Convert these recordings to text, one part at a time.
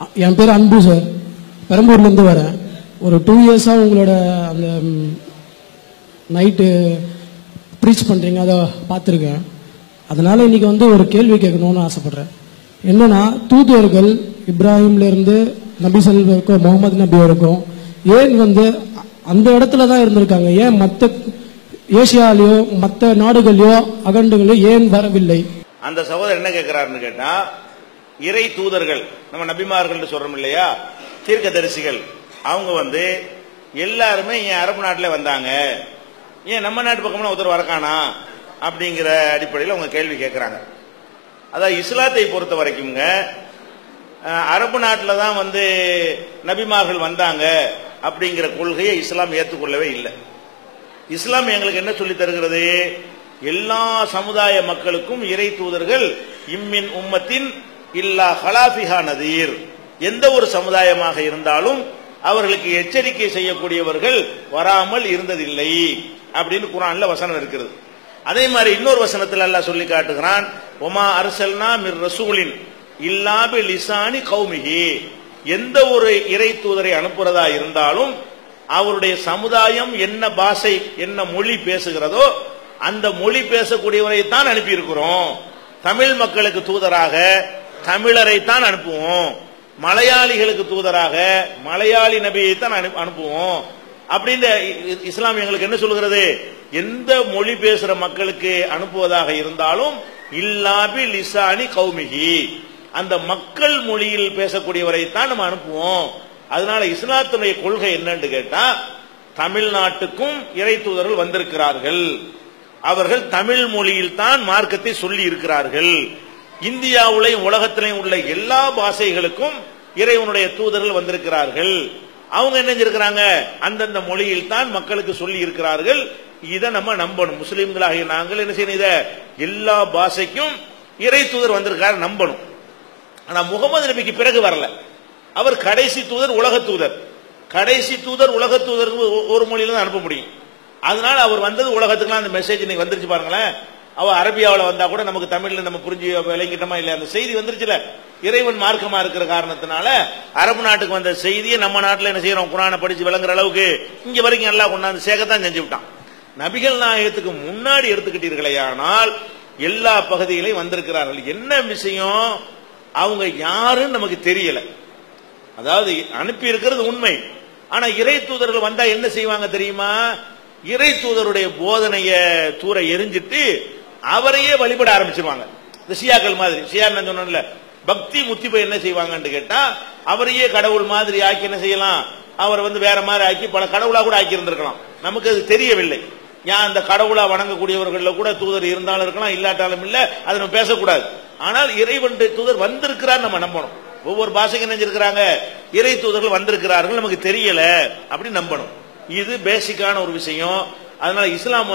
என் பேர் அன்பு சார், பெரம்பூர்லேருந்து வரேன். ஒரு 2 இயர்ஸாக உங்களோட அந்த நைட்டு ப்ரீச் பண்ணுறீங்க, அதை பார்த்துருக்கேன். அதனால் இன்றைக்கி ஒரு கேள்வி கேட்கணும்னு ஆசைப்பட்றேன். என்னன்னா, தூதுவர்கள் இப்ராஹிம்லேருந்து நபி வரைக்கும் முகமது நபி வரைக்கும் ஏன் அந்த இடத்துல தான் இருந்திருக்காங்க? ஏன் மற்ற ஏசியாலேயோ மற்ற நாடுகளையோ அகண்டுகளோ ஏன் வரவில்லை? அந்த சகோதரர் என்ன கேட்கிறாருன்னு கேட்டா, இறை தூதர்கள் நம்ம நபிமார்கள் சொல்றோம் இல்லையா, தீர்க்கதரிசிகள், அவங்க எல்லாருமே ஏன் அரபு நாட்டில் வந்தாங்க, ஏன் நம்ம நாட்டு பக்கம்னா ஒருத்தர் வரக்கானா அப்படிங்கிற அடிப்படையில் அவங்க கேள்வி கேட்கிறாங்க. அதாவது இஸ்லாத்தை பொறுத்த வரைக்கும்ங்க அரபு நாட்டில் தான் நபிமார்கள் வந்தாங்க அப்படிங்கிற கொள்கையை இஸ்லாம் ஏற்றுக்கொள்ளவே இல்லை. இஸ்லாம் எங்களுக்கு என்ன சொல்லி தருகிறது? எல்லா சமுதாய மக்களுக்கும் இறை தூதர்கள் இம்மின் உம்மத்தின் இல்லா ஹலாஃபிஹா நதீர், எந்த ஒரு சமுதாயமாக இருந்தாலும் அவர்களுக்கு எச்சரிக்கை செய்யக்கூடியவர்கள் வராமல் இருந்ததில்லை அப்படின்னு குர்ஆன்ல வசனம் இருக்கிறது. அதே மாதிரி இன்னொரு வசனத்தில் அல்லாஹ் சொல்லி காட்டுகிறான், ஒமா அர்சல்னா மிர் ரசூலின் இல்லா பி லிசானி கௌமிஹி, எந்த ஒரு இறை தூதரை அனுப்புறதா இருந்தாலும் அவருடைய சமுதாயம் என்ன பாஷை என்ன மொழி பேசுகிறதோ அந்த மொழி பேசக்கூடியவரை தான் அனுப்பி இருக்கிறோம். தமிழ் மக்களுக்கு தூதராக தமிழரை தான் அனுப்புவோம், மலையாளிகளுக்கு தூதராக மலையாளி நபியை தான் அனுப்புவோம் அப்படின்னு இஸ்லாம் எங்களுக்கு என்ன சொல்கிறது? எந்த மொழி பேசுற மக்களுக்கு அனுப்புவதாக இருந்தாலும் இல்லாபி லிசானி கௌமிஹி, அந்த மக்கள் மொழியில் பேசக்கூடியவரை தான் நம்ம அனுப்புவோம். அதனால இஸ்லாத்துடைய கொள்கை என்னன்னு கேட்டா, தமிழ்நாட்டுக்கும் இறை தூதர்கள் வந்திருக்கிறார்கள், அவர்கள் தமிழ் மொழியில் தான் மார்க்கத்தை சொல்லி இருக்கிறார்கள். இந்தியாவுலையும் உலகத்திலையும் உள்ள எல்லா பாஷைகளுக்கும் இறைவனுடைய தூதர்கள் வந்திருக்கிறார்கள். அவங்க என்ன செஞ்சிருக்கிறாங்க? அந்தந்த மொழியில் தான் மக்களுக்கு சொல்லி இருக்கிறார்கள். இதை நம்ம நம்பணும். முஸ்லிம்களாகிய நாங்கள் என்ன செய்யணும்? இதை எல்லா பாஷைக்கும் இறை தூதர் வந்திருக்காரு நம்பணும். ஆனா முகமது நபிக்கு பிறகு வரல, அவர் கடைசி தூதர், உலக தூதர். கடைசி தூதர் உலக தூதருக்கு ஒரு மொழியில தான் அனுப்ப முடியும். அதனால அவர் வந்தது உலகத்துக்குலாம் அந்த மெசேஜ் இன்னைக்கு வந்துருச்சு பாருங்களேன். அவ அரபியாவில் வந்தா கூட நமக்கு தமிழ்ல நம்ம புரிஞ்சு விளங்கிட்டோமா இல்லையா? அந்த செய்தி வந்துருச்சுல. இறைவன் மார்க்கமா இருக்கிற காரணத்தினால அரபு நாட்டுக்கு வந்த செய்தியை நம்ம நாட்டில் என்ன செய்யறோம்? குர்ஆனை படிச்சு விளங்குற அளவுக்கு இங்க வரைக்கும் எல்லாம் கொண்டாந்து சேகத்தான் செஞ்சு விட்டான். நபிகள் நாயகத்துக்கு முன்னாடி எடுத்துக்கிட்டீர்களே ஆனால் எல்லா பகுதிகளையும் வந்திருக்கிறார்கள். என்ன விஷயம்? அவங்க யாருன்னு நமக்கு தெரியல. அதாவது அனுப்பி இருக்கிறது உண்மை. ஆனா இறை தூதர்கள் வந்தா என்ன செய்வாங்க தெரியுமா? இறை தூதருடைய போதனைய தூர எரிஞ்சிட்டு அவரையே வழிபட ஆரம்பிச்சிருவாங்க. இந்த ஷியாக்கள் மாதிரி. ஷியா சொன்ன பக்தி முத்திபை என்ன செய்வாங்கன்னு கேட்டா, அவரையே கடவுள் மாதிரி ஆக்கி என்ன செய்யலாம்? அவர் வேற மாதிரி ஆக்கி பல கடவுளா கூட ஆக்கி இருந்திருக்கலாம். நமக்கு அது தெரியவில்லை. ஏன் அந்த கடவுளா வணங்கக்கூடியவர்கள் கூட தூதர் இருந்தாலும் இருக்கலாம், இல்லாட்டாலும் இல்ல, அதை நம்ம பேசக்கூடாது. ஆனால் இறைவன் தூதர் வந்திருக்கிறார் நம்ம நம்பணும். ஒவ்வொரு பாஷைக்கு நினைஞ்சிருக்கிறாங்க, இறை தூதர்கள் வந்திருக்கிறார்கள், நமக்கு தெரியல அப்படி நம்பணும். இது பேசிக்கான ஒரு விஷயம். அதனால இஸ்லாம்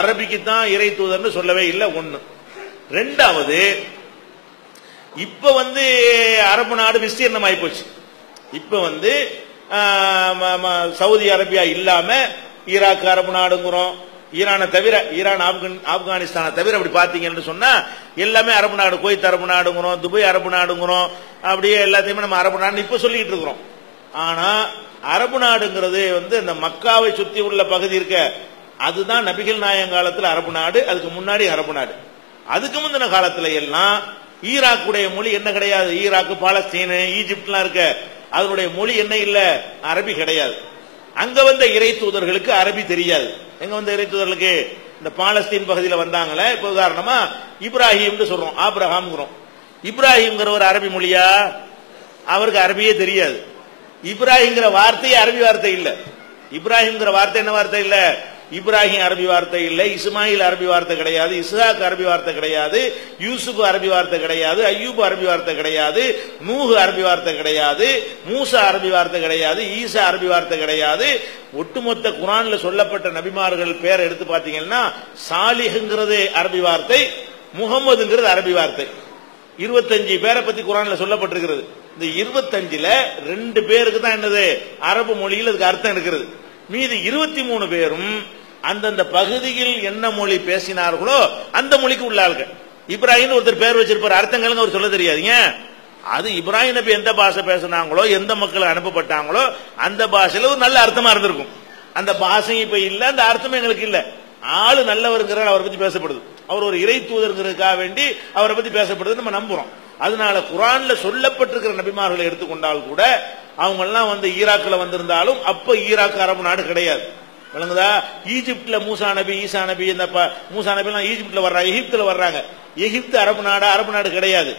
அரபிக்கு தான் இறை தூதர்னு சொல்லவே இல்லை. ஒண்ணு. ரெண்டாவது, இப்ப அரபு நாடு விஸ்தீர்ணம் ஆகி போச்சு. இப்ப சவுதி அரேபியா இல்லாம ஈராக் அரபு நாடுங்கிறோம், ஈரானை தவிர, ஈரான் ஆப்கானிஸ்தானை தவிர அப்படி பாத்தீங்கன்னு சொன்னா எல்லாமே அரபு நாடு. குவைத் அரபு நாடுங்கிறோம், துபாய் அரபு நாடுங்கிறோம், அப்படியே எல்லாத்தையுமே நம்ம அரபு நாடு இப்ப சொல்லிட்டு இருக்கிறோம். ஆனா அரபு நாடுங்கிறது இந்த மக்காவை சுத்தி உள்ள பகுதி இருக்க, அதுதான் நபிகள் நாயகம் காலத்தில் அரபு நாடு. அதுக்கு முன்னாடி அரபு நாடு. அதுக்கு முந்தின காலத்துல எல்லாம் ஈராக்குடைய மொழி என்ன கிடையாது. ஈராக்கு, பாலஸ்தீன், ஈஜிப்ட்லாம் இருக்க, அதனுடைய மொழி என்ன இல்ல, அரபி கிடையாது. அங்க இறை தூதர்களுக்கு அரபி தெரியாது. எங்க இறை தூதர்களுக்கு இந்த பாலஸ்தீன் பகுதியில் வந்தாங்களே, இப்ப உதாரணமா இப்ராஹிம் சொல்றோம், ஆபிரகாம்ங்கிறோம். இப்ராஹிம்ங்கிற ஒரு அரபி மொழியா? அவருக்கு அரபியே தெரியாது. இப்ராஹிம்ங்கிற வார்த்தை அரபி வார்த்தை இல்ல. இப்ராஹிம்ங்கிற வார்த்தை என்ன வார்த்தை இல்ல? இப்ராஹிம் அரபி வார்த்தை இல்லை, இஸ்மாயில் அரபி வார்த்தை கிடையாது, இஸ்ஹாக் அரபி வார்த்தை கிடையாது, யூசுப் அரபி வார்த்தை கிடையாது, அய்யூப் அரபி வார்த்தை கிடையாது, நூஹ் அரபி வார்த்தை கிடையாது, மூசா அரபி வார்த்தை கிடையாது, ஈசா அரபி வார்த்தை கிடையாது. ஒட்டுமொத்த குர்ஆன்ல சொல்லப்பட்ட நபிமார்கள் பேரை எடுத்து பாத்தீங்கன்னா சாலிஹ்ங்கிறது அரபி வார்த்தை, முகமதுங்கிறது அரபி வார்த்தை. 25 பேரை பத்தி குர்ஆன்ல சொல்லப்பட்டிருக்கிறது. இந்த 25ல 2 பேருக்கு தான் என்னது அரபு மொழியில் அதுக்கு அர்த்தம் இருக்கிறது. மீது 23 பேரும் அந்தந்த பகுதியில் என்ன மொழி பேசினார்களோ அந்த மொழிக்கு உள்ள ஆள்கள். இப்ராஹிம் ஒருத்தர் பேர் வச்சிருப்பார், அர்த்தங்களுங்க அவர் சொல்ல தெரியாதுங்க. அது இப்ராஹிம் நபி எந்த பாஷை பேசினாங்களோ, எந்த மக்கள் அனுப்பப்பட்டாங்களோ அந்த பாஷையில ஒரு நல்ல அர்த்தமா இருந்திருக்கும். அந்த பாஷையும் இப்ப இல்ல, அந்த அர்த்தமும் எங்களுக்கு இல்ல. ஆளு நல்லவருங்கிற அவரை பத்தி பேசப்படுது, அவர் ஒரு இறை தூதருங்கிறதுக்காக வேண்டி அவரை பத்தி பேசப்படுது, நம்ம நம்புறோம். அதனால குர்ஆன்ல சொல்லப்பட்டிருக்கிற நபிமார்களை எடுத்துக்கொண்டால் கூட அவங்க எல்லாம் வந்து ஈராக்ல வந்திருந்தாலும் அப்ப ஈராக் அரபு நாடு கிடையாது. விளங்குதா? ஈஜிப்ட்ல மூசா நபி, ஈசா நபி, இந்த மூசா நபி எல்லாம் ஈஜிப்ட்ல வர்றாங்க, எகிப்துல வர்றாங்க. எகிப்து அரபு நாடு கிடையாது.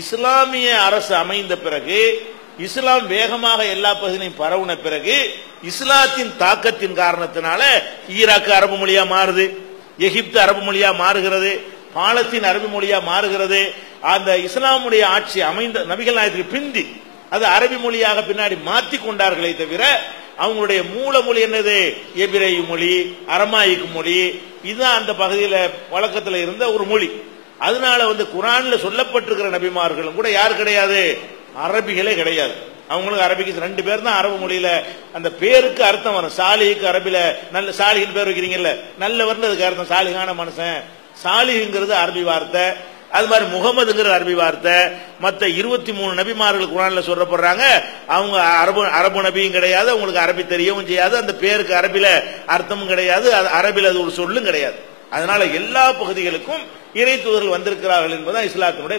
இஸ்லாமிய அரசு அமைந்த பிறகு, இஸ்லாம் வேகமாக எல்லா பகுதியிலையும் பரவுன பிறகு, இஸ்லாத்தின் தாக்கத்தின் காரணத்தினால ஈராக் அரபு மொழியா மாறுது, எகிப்து அரபு மொழியா மாறுகிறது, பாலஸ்தீன் அரபு மொழியா மாறுகிறது. அந்த இஸ்லாமுடைய ஆட்சி அமைந்த நபிகள் நாயகத்துக்கு பிந்தி அது அரபி மொழியாக பின்னாடி மாற்றி கொண்டார்களே தவிர அவங்களுடைய மூல மொழி என்னது? எபிரேய மொழி, அரமாயிக் மொழி. இதுதான் அந்த பகுதியில் வழக்கத்தில் இருந்த ஒரு மொழி. அதனால வந்து குர்ஆன்ல சொல்லப்பட்டிருக்கிற நபிமார்களும் கூட யார் கிடையாது? அரபிகளே கிடையாது. அவங்களுக்கு அரபிக்கு 2 பேர் தான் அரபு மொழியில அந்த பேருக்கு அர்த்தம் வரும். சாலிஹுக்கு அரபில நல்ல சாலிஹின் பேர் வைக்கிறீங்கல்ல, நல்லவர்னு அதுக்கு அர்த்தம் சாலிஹான மனுஷன். சாலிஹுங்கிறது அரபி வார்த்தை. அது மாதிரி முகமதுங்கிற அரபி வார்த்தை. மற்ற 23 நபிமார்கள் குர்ஆன்ல சொல்லப்படுறாங்க. அவங்க அரபு நபியும் கிடையாது, அவங்களுக்கு அரபி தெரியவும் செய்யாது, அந்த பேருக்கு அரபில அர்த்தமும் கிடையாது, அரபில அது ஒரு சொல்லும் கிடையாது. அதனால எல்லா பகுதிகளுக்கும் இறை தூதர்கள் வந்திருக்கிறார்கள் என்பதுதான் இஸ்லாத்தினுடைய